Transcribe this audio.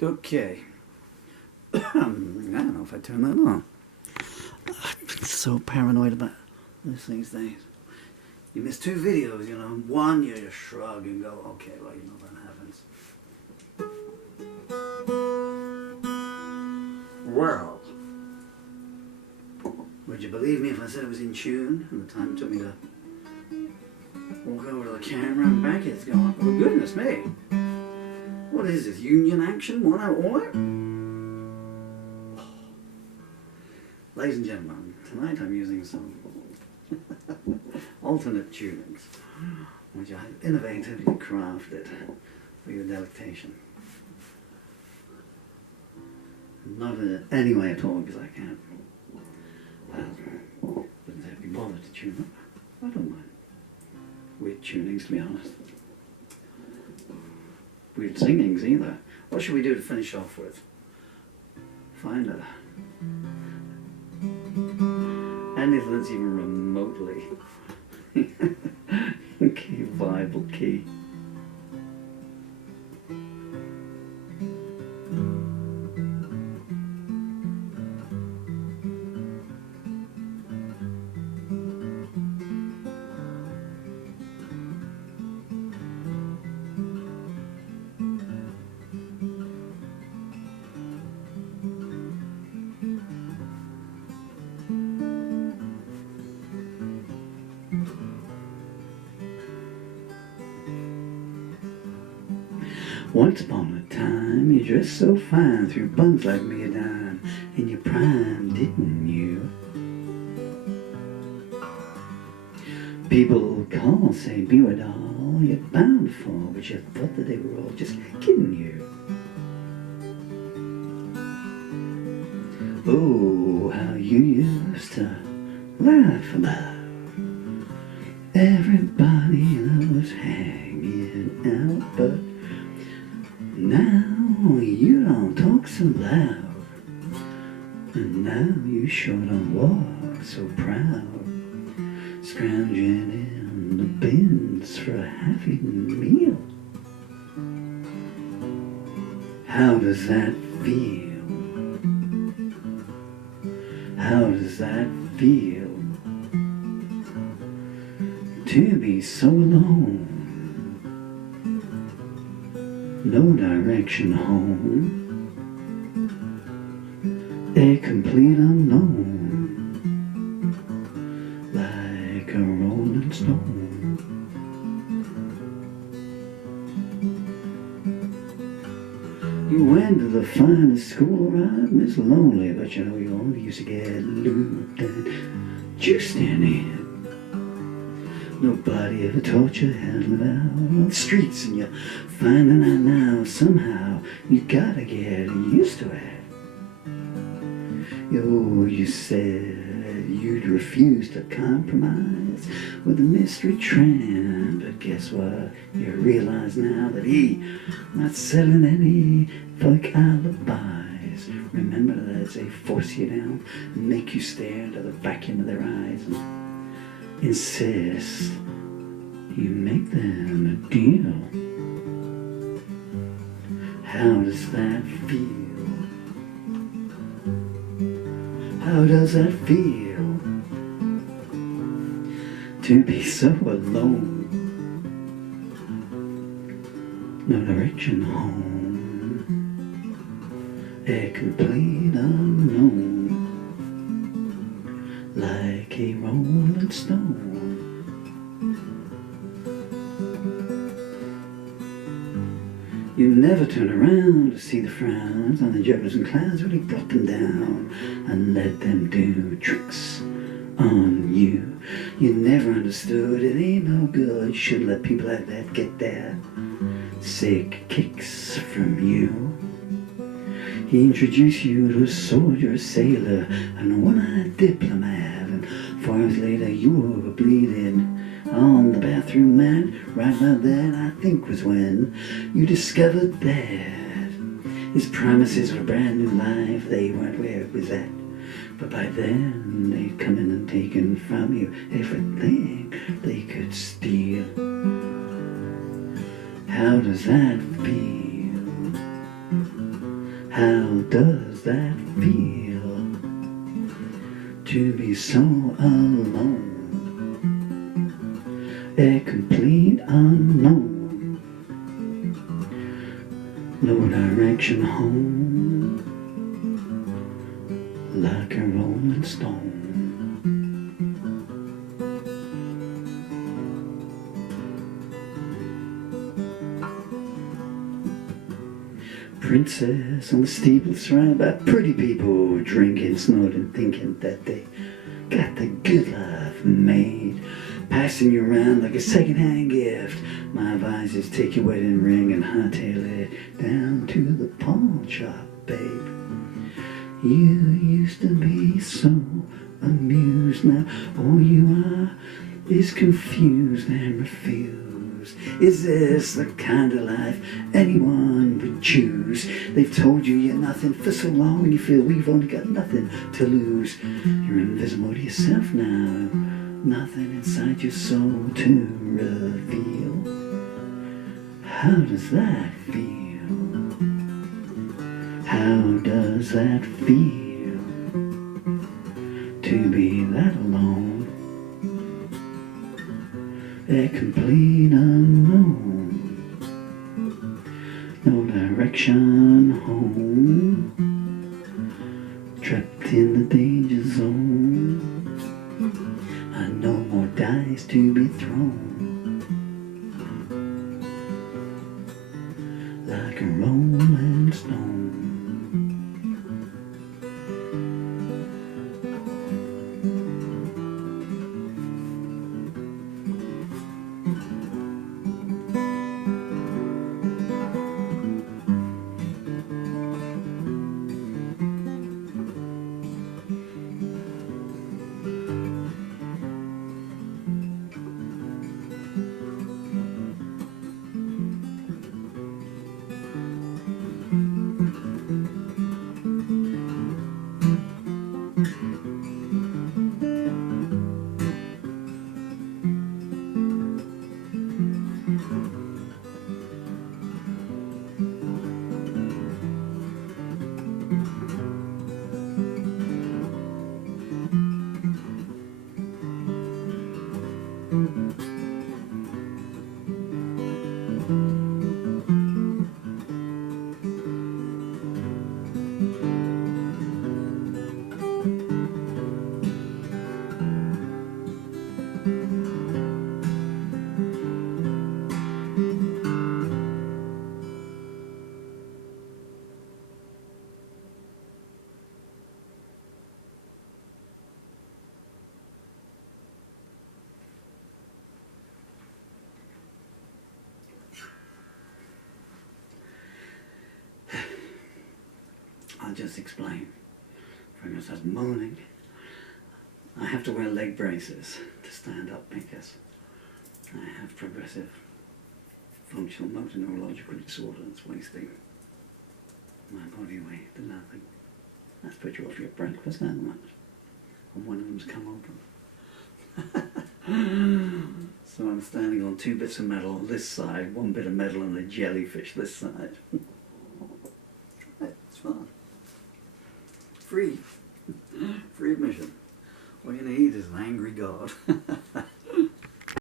Okay. I don't know if I turn that on. I've been so paranoid about this these days. You miss 2 videos, you know. One, you just shrug and go, okay, well, you know that happens. Well, would you believe me if I said it was in tune and the time it took me to walk over to the camera and back it's going, well, goodness me. What is this, union action? 1 out, all out? Ladies and gentlemen, tonight I'm using some alternate tunings, which I have innovatively crafted for your delectation. Not in any way at all, because I can't. Well, wouldn't have been bothered to tune up. I don't mind weird tunings, to be honest. Weird singings either. What should we do to finish off with? Find anything that's even remotely key, viable key. Once upon a time, you dressed so fine, threw buns like me a dime in your prime, didn't you? People call, say, be a doll, you're bound for, but you thought that they were all just kidding you. Oh, how you used to laugh about everybody that was hanging out, but now you don't talk so loud, and now you sure don't walk so proud, scrounging in the bins for a half-eaten meal. How does that feel? How does that feel to be so alone? No direction home, a complete unknown, like a rolling stone. You went to the finest school, right, Miss Lonely, but you know you only used to get looped and juiced in it. Nobody ever taught you how to live out on the streets, and you're finding out now somehow you gotta get used to it. You said you'd refuse to compromise with a mystery tramp, but guess what? You realize now that he's not selling any fake alibis. Remember that they force you down and make you stare into the vacuum of their eyes and insist you make them a deal. How does that feel? How does that feel to be so alone? No direction home, a complete unknown, like a rolling stone. You never turn around to see the frowns on the jugglers and clowns when he brought them down and let them do tricks on you. You never understood it ain't no good. You should let people like that get their sick kicks from you. He introduced you to a soldier, a sailor, and a one-eyed diplomat, and 4 hours later you were bleeding on the bathroom mat. Right about that, I think, was when you discovered that his promises of a brand new life, they weren't where it was at. But by then, they'd come in and taken from you everything they could steal. How does that feel? How does that feel to be so alone? A complete unknown, no direction home, like a rolling stone. Princess on the steeple surrounded by pretty people, drinking, snorting, thinking that they got the good life made, passing you around like a second-hand gift. My advisors take your wedding ring and hightail it down to the pawn shop, babe. You used to be so amused, now all you are is confused and refused. Is this the kind of life anyone would choose? They've told you you're nothing for so long and you feel we've only got nothing to lose. You're invisible to yourself now, nothing inside your soul to reveal. How does that feel? How does that feel to be that alone? A complete unknown, no direction home, trapped in the danger zone, and no more dice to be thrown, like a rolling stone. I'll just explain. For instance, moaning. I have to wear leg braces to stand up because I have progressive functional motor neurological disorder that's wasting my body weight to nothing. That's put you off your breakfast that much. And one of them's come open. So I'm standing on 2 bits of metal on this side, 1 bit of metal and a jellyfish this side. It's fun. Free. Free admission. All you need is an angry God.